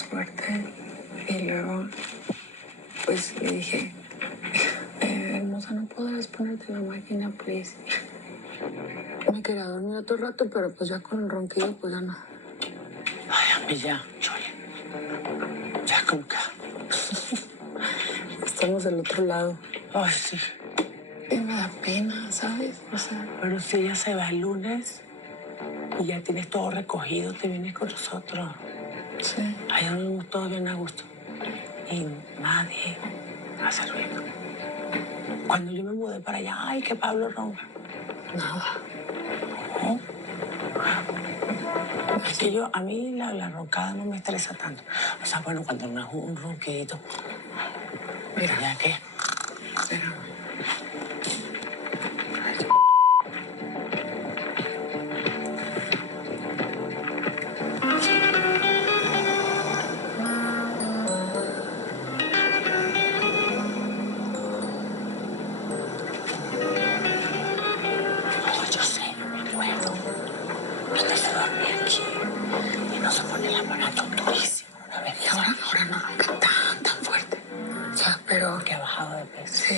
más fuerte. Y luego, pues le dije, hermosa, ¿no podrás ponerte la máquina, please? Me quería dormir otro rato, pero pues ya con el ronquido, pues ya no. Ay, a mí ya, Chole. Ya como que... Estamos del otro lado. Ay, sí. Y me da pena, ¿sabes? O sea, Pero si ella se va el lunes y ya tienes todo recogido, te vienes con nosotros. sí. Allá nos vemos todos bien a gusto. Y nadie hace ruido. Cuando yo me mudé para allá, ay, que Pablo ronca. Nada. ¿No? Es que a mí la roncada no me estresa tanto. O sea, bueno, cuando no es un ronquidito. Mira, ¿Ya qué? espera. No, yo sé, me acuerdo. Usted se dormía aquí y no se pone el aparato durísimo una vez. Y ahora no ronca tan fuerte. O sea, pero Que ha bajado de peso. sí.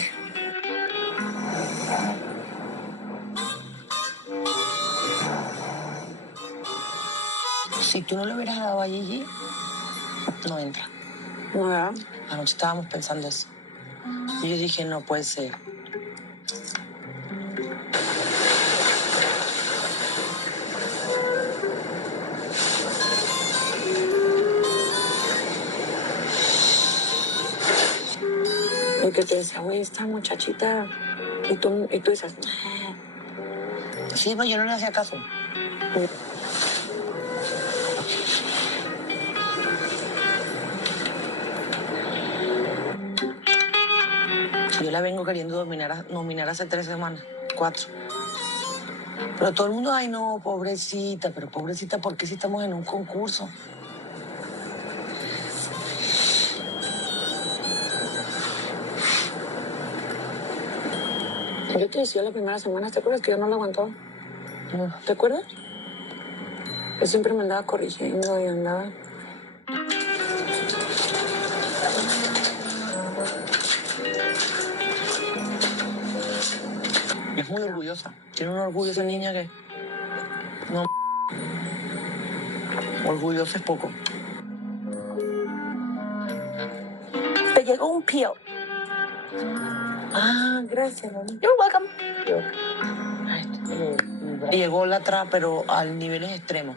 Si tú no le hubieras dado a Gigi, no entra. ¿No, verdad? Anoche estábamos pensando eso. Y yo dije, no puede ser. Y que te decía, güey, esta muchachita. Y tú dices, Sí, pues yo no le hacía caso. Yo la vengo queriendo nominar hace 3 semanas, 4. Pero todo el mundo, ay no, pobrecita, pero pobrecita, ¿por qué si estamos en un concurso? yo te decía la primera semana, ¿te acuerdas que yo no la aguantaba? No. ¿Te acuerdas? Yo siempre me andaba corrigiendo y andaba. Es muy orgullosa. Tiene un orgullo esa niña que... No. Orgullosa es poco. Te llegó un pío. Ah, gracias, mamá. You're welcome. Llegó la atrás, pero al niveles extremos.